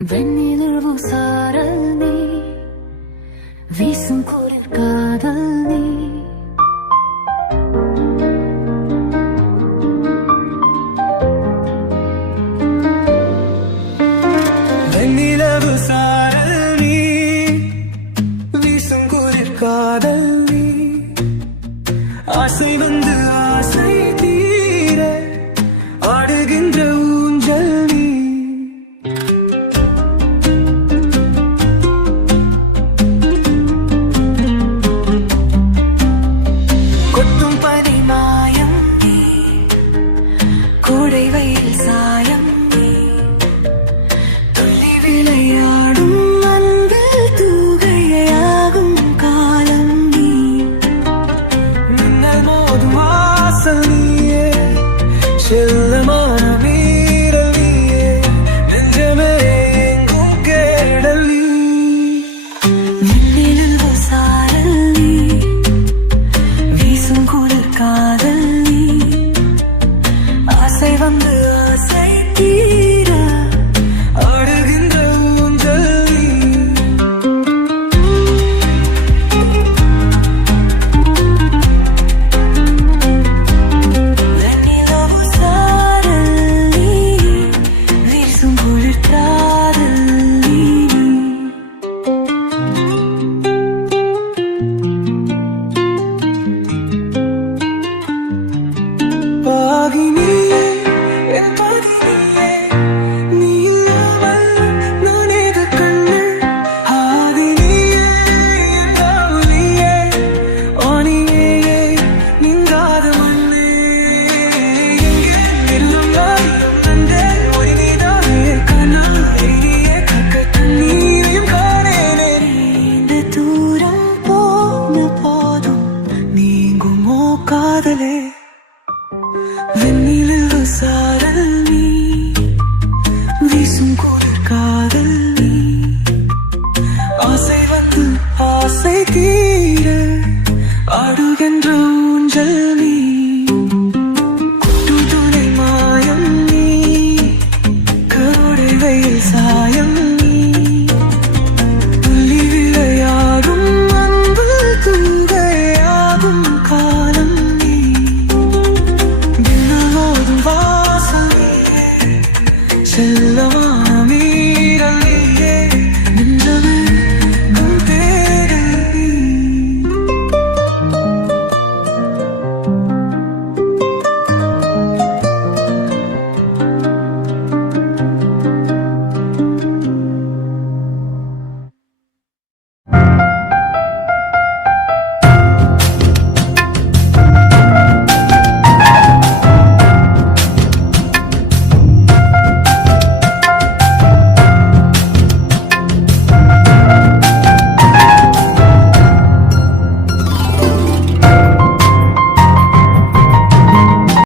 வெண்ணிலவு சாரல் நீ வீசும் குளிர் காதல் நீ வெண்ணிலவு சாரல் நீ வீசும் குளிர் காதல் நீ ஆசை வந்து ஆசை தீர ஆடுகின்ற ஊஞ்சல் நீ கொட்டும் பனி மாயம் நீ கோடை வெயில் சாயம் நீ துள்ளி விளையாடும் அன்பில் தூகையாகும் காலம் நீ மின்னல் மோதும் வாசல் நீயே செல்லமான வீரல் நீயே நெஞ்சமே எங்கும் கேடல் நீ வெண்ணிலவு சாரல் நீ வீசும் குளிர் காதல் நீ ஆசை வந்து ஆசை தீர ஆடுகின்ற ஊஞ்சல் நீ வெண்ணிலவு சாரல் நீ வீசும் குளிர் காதல் நீ பாகினியே என் பாகினியே நீ இல்லாமல் நான் ஏது கண்ணு ஆதினியே என் காவலியே ஆணியே நீங்காத மண்ணே எங்கே நில்லும் நாயும் நந்தே ஒளி நீதானே கண்ணா எரியே கக்க தண்ணீரையும் காணேனே இந்த தூரம் போன போதும் நீங்குமோ காதலே வெண்ணிலவு சாரல் நீ வீசும் குளிர் காதல் நீ ஆசை வந்து ஆசை தீர ஆடுகின்ற ஊஞ்சல் நீ கொட்டும் துணை மாயம் நீ கோடை வெயில்